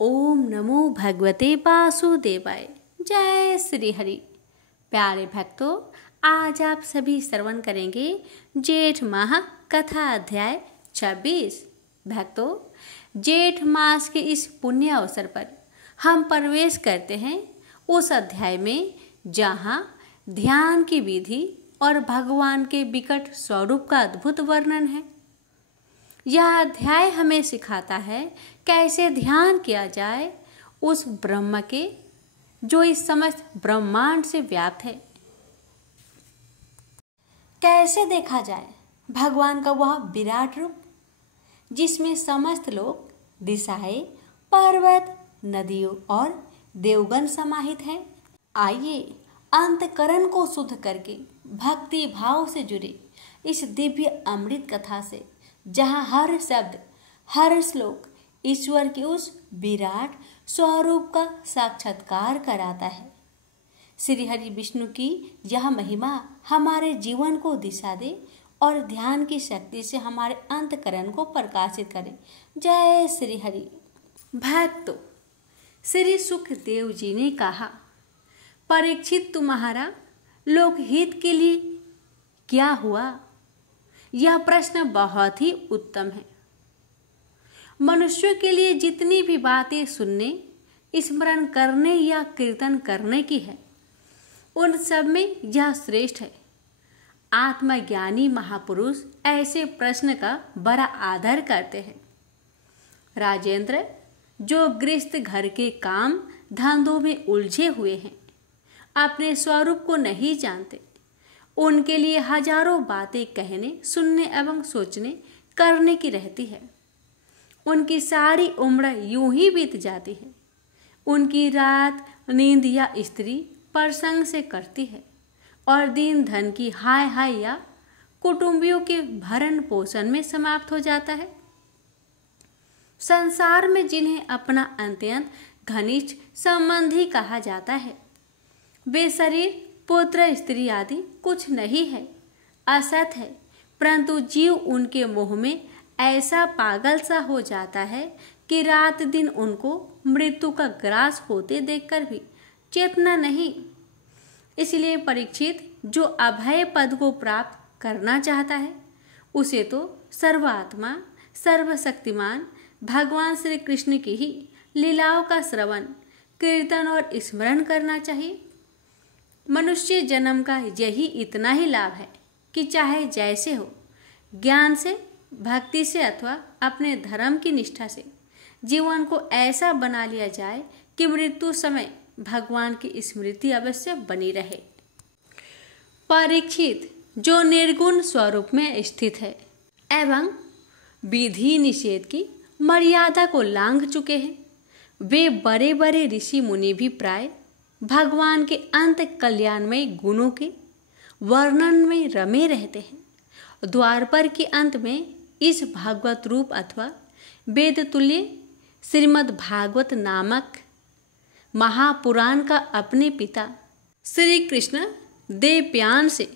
ओम नमो भगवते वासुदेवाय। जय श्री हरि। प्यारे भक्तों, आज आप सभी श्रवण करेंगे जेठ माह कथा अध्याय 26। भक्तों, जेठ मास के इस पुण्य अवसर पर हम प्रवेश करते हैं उस अध्याय में जहाँ ध्यान की विधि और भगवान के विकट स्वरूप का अद्भुत वर्णन है। यह अध्याय हमें सिखाता है कैसे ध्यान किया जाए उस ब्रह्म के जो इस समस्त ब्रह्मांड से व्याप्त है। कैसे देखा जाए भगवान का वह विराट रूप जिसमें समस्त लोक, दिशाएं, पर्वत, नदियों और देवगण समाहित हैं। आइए अंतकरण को शुद्ध करके भक्ति भाव से जुड़े इस दिव्य अमृत कथा से, जहाँ हर शब्द, हर श्लोक ईश्वर के उस विराट स्वरूप का साक्षात्कार कराता है। श्री हरि विष्णु की यह महिमा हमारे जीवन को दिशा दे और ध्यान की शक्ति से हमारे अंतकरण को प्रकाशित करे। जय श्री हरि। भक्तों, श्री सुखदेव जी ने कहा, परीक्षित तुम्हारा लोकहित के लिए क्या हुआ? यह प्रश्न बहुत ही उत्तम है। मनुष्यों के लिए जितनी भी बातें सुनने, स्मरण करने या कीर्तन करने की है, उन सब में यह श्रेष्ठ है। आत्मज्ञानी महापुरुष ऐसे प्रश्न का बड़ा आदर करते हैं। राजेंद्र, जो गृहस्थ घर के काम धंधों में उलझे हुए हैं, अपने स्वरूप को नहीं जानते, उनके लिए हजारों बातें कहने, सुनने एवं सोचने करने की रहती है। उनकी सारी उम्र यूं ही बीत जाती है। उनकी रात नींद या स्त्री प्रसंग से करती है और दिन धन की हाय हाय या कुटुंबियों के भरण पोषण में समाप्त हो जाता है। संसार में जिन्हें अपना अत्यंत घनिष्ठ संबंधी कहा जाता है, वे शरीर, पुत्र, स्त्री आदि कुछ नहीं है, असत है, परंतु जीव उनके मोह में ऐसा पागल सा हो जाता है कि रात दिन उनको मृत्यु का ग्रास होते देखकर भी चेतना नहीं। इसलिए परीक्षित, जो अभय पद को प्राप्त करना चाहता है, उसे तो सर्वात्मा, सर्वशक्तिमान भगवान श्री कृष्ण की ही लीलाओं का श्रवण, कीर्तन और स्मरण करना चाहिए। मनुष्य जन्म का यही इतना ही लाभ है कि चाहे जैसे हो, ज्ञान से, भक्ति से अथवा अपने धर्म की निष्ठा से जीवन को ऐसा बना लिया जाए कि मृत्यु समय भगवान की स्मृति अवश्य बनी रहे। परीक्षित, जो निर्गुण स्वरूप में स्थित है एवं विधि निषेध की मर्यादा को लांघ चुके हैं, वे बड़े बड़े ऋषि मुनि भी प्राय भगवान के अंत कल्याणमय गुणों के वर्णन में रमे रहते हैं। द्वापर के अंत में इस भागवत रूप अथवा वेद तुल्य श्रीमद् भागवत नामक महापुराण का अपने पिता श्री कृष्ण देवयान से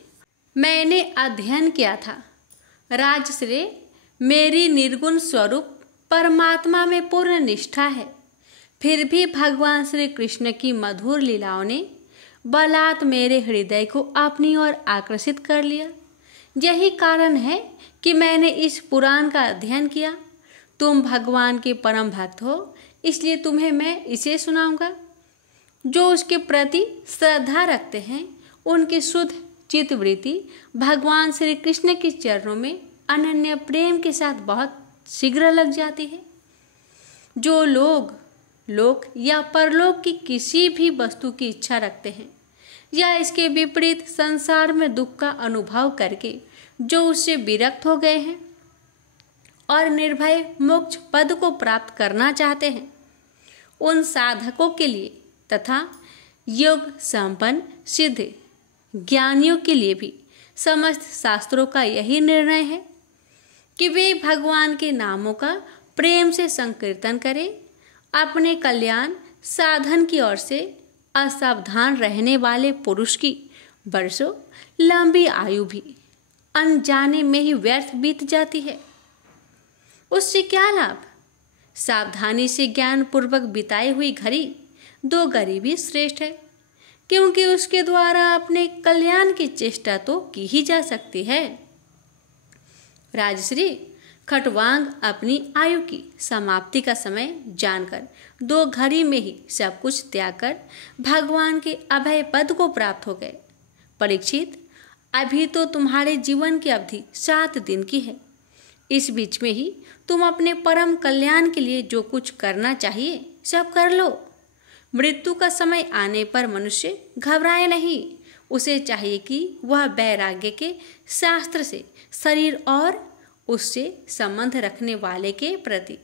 मैंने अध्ययन किया था। राजश्रेय, मेरी निर्गुण स्वरूप परमात्मा में पूर्ण निष्ठा है, फिर भी भगवान श्री कृष्ण की मधुर लीलाओं ने बलात् मेरे हृदय को अपनी ओर आकर्षित कर लिया। यही कारण है कि मैंने इस पुराण का अध्ययन किया। तुम भगवान के परम भक्त हो, इसलिए तुम्हें मैं इसे सुनाऊंगा। जो उसके प्रति श्रद्धा रखते हैं, उनकी शुद्ध चित्तवृत्ति भगवान श्री कृष्ण के चरणों में अनन्य प्रेम के साथ बहुत शीघ्र लग जाती है। जो लोग लोक या परलोक की किसी भी वस्तु की इच्छा रखते हैं या इसके विपरीत संसार में दुख का अनुभव करके जो उससे विरक्त हो गए हैं और निर्भय मोक्ष पद को प्राप्त करना चाहते हैं, उन साधकों के लिए तथा योग संपन्न सिद्ध ज्ञानियों के लिए भी समस्त शास्त्रों का यही निर्णय है कि वे भगवान के नामों का प्रेम से संकीर्तन करें। अपने कल्याण साधन की ओर से असावधान रहने वाले पुरुष की वर्षों लंबी आयु भी अनजाने में ही व्यर्थ बीत जाती है। उससे क्या लाभ सावधानी से ज्ञान पूर्वक बिताई हुई घड़ी 2 गरीबी श्रेष्ठ है, क्योंकि उसके द्वारा अपने कल्याण की चेष्टा तो की ही जा सकती है। राजश्री खटवांग अपनी आयु की समाप्ति का समय जानकर 2 घड़ी में ही सब कुछ त्याग कर भगवान के अभय पद को प्राप्त हो गए। परीक्षित, अभी तो तुम्हारे जीवन की अवधि 7 दिन की है। इस बीच में ही तुम अपने परम कल्याण के लिए जो कुछ करना चाहिए सब कर लो। मृत्यु का समय आने पर मनुष्य घबराए नहीं। उसे चाहिए कि वह वैराग्य के शास्त्र से शरीर और उससे संबंध रखने वाले के प्रति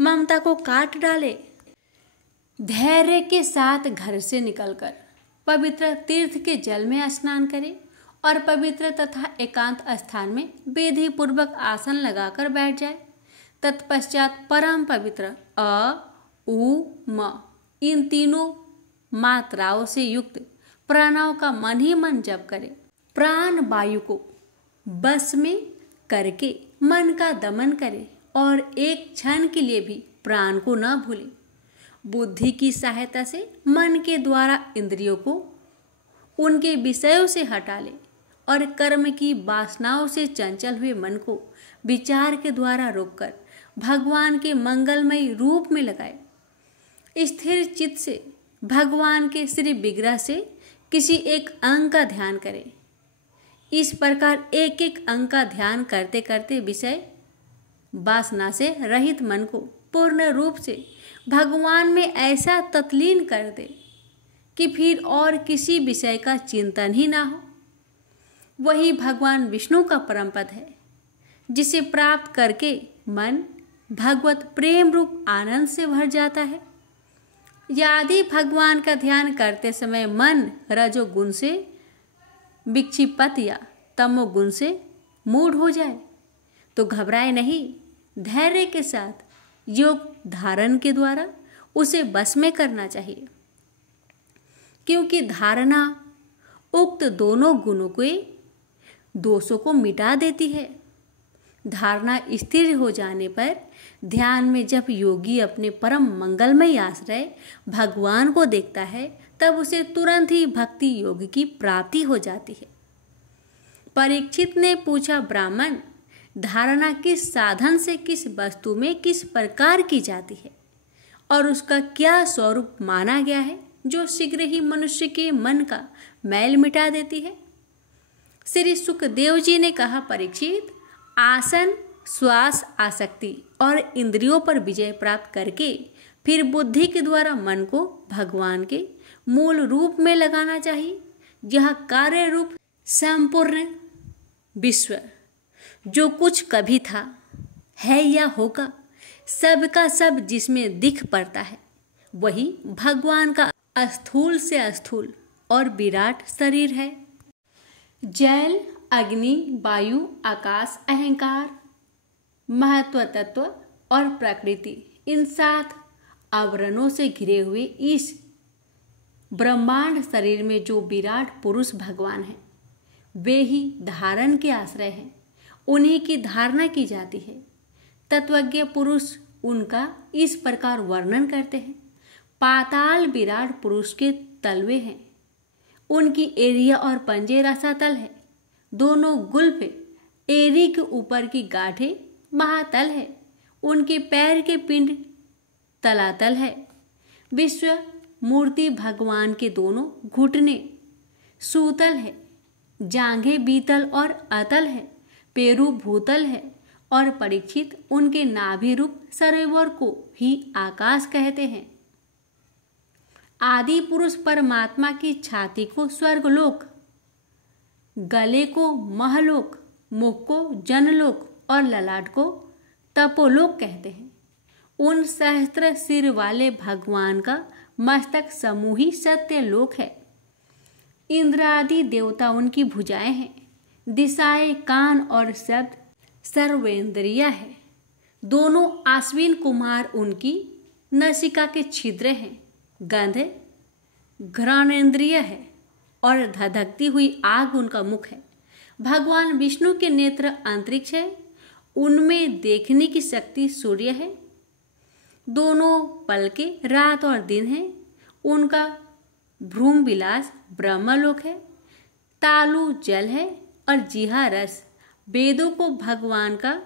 ममता को काट डाले। धैर्य के साथ घर से निकलकर पवित्र तीर्थ के जल में स्नान करे और पवित्र तथा एकांत स्थान में विधि पूर्वक आसन लगाकर बैठ जाए। तत्पश्चात परम पवित्र अ, उ, म इन तीनों मात्राओं से युक्त प्रणव का मन ही मन जप करे। प्राण वायु को बस में करके मन का दमन करे और एक क्षण के लिए भी प्राण को न भूले। बुद्धि की सहायता से मन के द्वारा इंद्रियों को उनके विषयों से हटा ले और कर्म की वासनाओं से चंचल हुए मन को विचार के द्वारा रोककर भगवान के मंगलमय रूप में लगाए। स्थिर चित्त से भगवान के श्री विग्रह से किसी एक अंग का ध्यान करें। इस प्रकार एक एक अंग का ध्यान करते करते विषय वासना से रहित मन को पूर्ण रूप से भगवान में ऐसा तत्लीन कर दे कि फिर और किसी विषय का चिंतन ही ना हो। वही भगवान विष्णु का परम पद है, जिसे प्राप्त करके मन भगवत प्रेम रूप आनंद से भर जाता है। यदि भगवान का ध्यान करते समय मन रजोगुण से विक्षिप्त या तमोगुण से मूढ़ हो जाए तो घबराए नहीं। धैर्य के साथ योग धारण के द्वारा उसे बस में करना चाहिए, क्योंकि धारणा उक्त दोनों गुणों के दोषों को मिटा देती है। धारणा स्थिर हो जाने पर ध्यान में जब योगी अपने परम मंगलमय आश्रय भगवान को देखता है, तब उसे तुरंत ही भक्ति योग की प्राप्ति हो जाती है। परीक्षित ने पूछा, ब्राह्मण, धारणा किस साधन से किस वस्तु में किस प्रकार की जाती है और उसका क्या स्वरूप माना गया है जो शीघ्र ही मनुष्य के मन का मैल मिटा देती है? श्री सुखदेव जी ने कहा, परीक्षित, आसन, श्वास, आसक्ति और इंद्रियों पर विजय प्राप्त करके फिर बुद्धि के द्वारा मन को भगवान के मूल रूप में लगाना चाहिए। यह कार्य रूप संपूर्ण विश्व जो कुछ कभी था, है या होगा, सब का सब जिसमें दिख पड़ता है, वही भगवान का स्थूल से स्थूल और विराट शरीर है। जल, अग्नि, वायु, आकाश, अहंकार, महत्व तत्व और प्रकृति, इन 7 आवरणों से घिरे हुए इस ब्रह्मांड शरीर में जो विराट पुरुष भगवान है, वे ही धारण के आश्रय हैं। उन्हीं की धारणा की जाती है। तत्वज्ञ पुरुष उनका इस प्रकार वर्णन करते हैं। पाताल विराट पुरुष के तलवे हैं, उनकी एरिया और पंजे रसातल है। दोनों गुल्फ एरी के ऊपर की गांठें महातल है, उनके पैर के पिंड तलातल है। विश्व मूर्ति भगवान के दोनों घुटने सूतल है, जांघें बीतल और अतल है, पेरू भूतल है और परीक्षित, उनके नाभि रूप सरोवर को ही आकाश कहते हैं। आदि पुरुष परमात्मा की छाती को स्वर्गलोक, गले को महलोक, मुख को जनलोक और ललाट को तपोलोक कहते हैं। उन सहस्त्र सिर वाले भगवान का मस्तक समूह ही सत्यलोक है। इंद्र आदि देवता उनकी भुजाएं हैं। दिशाएं, कान और शब्द सर्वेंद्रिय है। दोनों आश्विन कुमार उनकी नसिका के छिद्र हैं। गंध घ्राणेन्द्रिय है और धधकती हुई आग उनका मुख है। भगवान विष्णु के नेत्र अंतरिक्ष है, उनमें देखने की शक्ति सूर्य है। दोनों पल के रात और दिन है। उनका भ्रूम विलास ब्रह्मलोक है, तालु जल है और जीहा रस। वेदों को भगवान का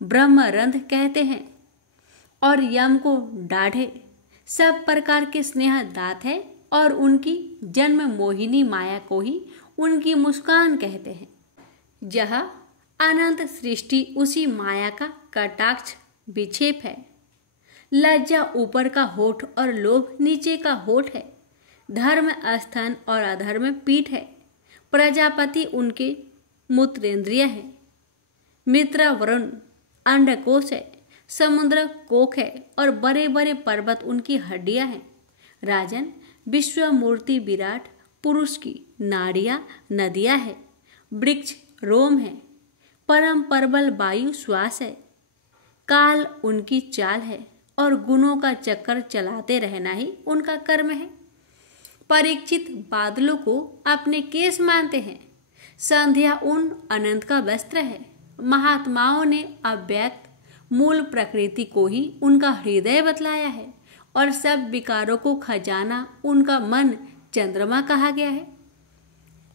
ब्रह्मरंध्र कहते हैं और यम को डाढ़े। सब प्रकार के स्नेह दात है और उनकी जन्म मोहिनी माया को ही उनकी मुस्कान कहते हैं। जहाँ अनंत सृष्टि उसी माया का कटाक्ष विक्षेप है। लज्जा ऊपर का होठ और लोभ नीचे का होठ है। धर्म स्तन और अधर्म पीठ है। प्रजापति उनके मूत्रेंद्रिय है। मित्र वरुण अंडकोश है। समुद्र कोख है और बड़े बड़े पर्वत उनकी हड्डियां हैं। राजन, विश्वमूर्ति विराट पुरुष की नाड़ियां नदियां है। वृक्ष रोम है। परम प्रबल वायु श्वास है। काल उनकी चाल है और गुणों का चक्कर चलाते रहना ही उनका कर्म है। परीक्षित बादलों को अपने केस मानते हैं। संध्या उन अनंत का वस्त्र है। महात्माओं ने अव्यक्त मूल प्रकृति को ही उनका हृदय बतलाया है और सब विकारों को खजाना उनका मन चंद्रमा कहा गया है।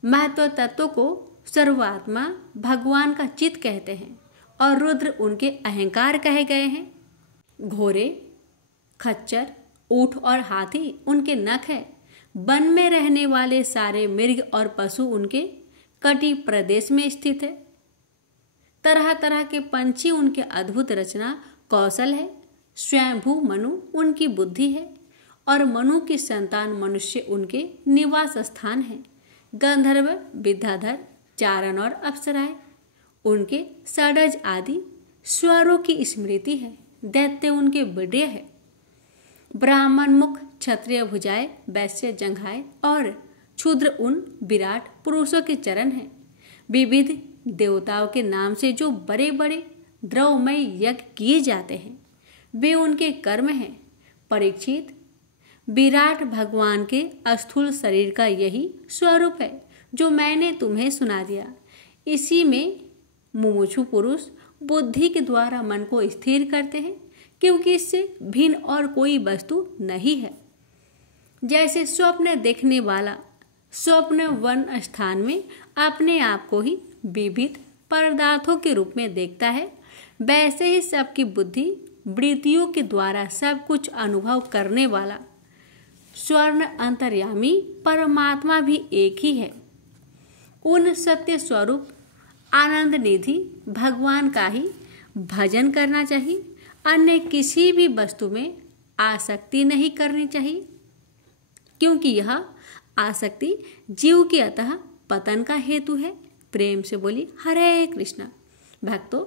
महत्व तत्व को सर्वात्मा भगवान का चित्त कहते हैं और रुद्र उनके अहंकार कहे गए हैं। घोड़े, खच्चर, ऊंट और हाथी उनके नख है। वन में रहने वाले सारे मृग और पशु उनके कटी प्रदेश में स्थित है। तरह तरह के पंछी उनके अद्भुत रचना कौशल है। स्वयंभू मनु उनकी बुद्धि है और मनु की संतान मनुष्य उनके निवास स्थान है। गंधर्व, विद्याधर, चारण और अप्सराएं उनके षडज आदि स्वरों की स्मृति है। दैत्य उनके विडय है। ब्राह्मण मुख, क्षत्रिय भुजाएं, वैश्य जंघाएं और क्षुद्र उन विराट पुरुषों के चरण हैं। विविध देवताओं के नाम से जो बड़े बड़े द्रवमय यज्ञ किए जाते हैं वे उनके कर्म हैं। परीक्षित, विराट भगवान के स्थूल शरीर का यही स्वरूप है जो मैंने तुम्हें सुना दिया। इसी में मुमुक्षु पुरुष बुद्धि के द्वारा मन को स्थिर करते हैं क्योंकि इससे भिन्न और कोई वस्तु नहीं है। जैसे स्वप्न देखने वाला स्वप्न वन स्थान में अपने आप को ही विविध पदार्थों के रूप में देखता है, वैसे ही सबकी बुद्धि वृत्तियों के द्वारा सब कुछ अनुभव करने वाला स्वर्ण अंतर्यामी परमात्मा भी एक ही है। उन सत्य स्वरूप आनंद निधि भगवान का ही भजन करना चाहिए। अन्य किसी भी वस्तु में आसक्ति नहीं करनी चाहिए क्योंकि यह आसक्ति जीव के अतः पतन का हेतु है। प्रेम से बोली हरे कृष्णा। भक्तों,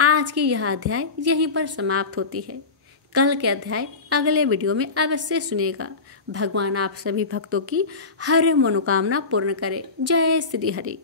आज की यह अध्याय यहीं पर समाप्त होती है। कल के अध्याय अगले वीडियो में अवश्य सुनेगा। भगवान आप सभी भक्तों की हर मनोकामना पूर्ण करे। जय श्री हरि।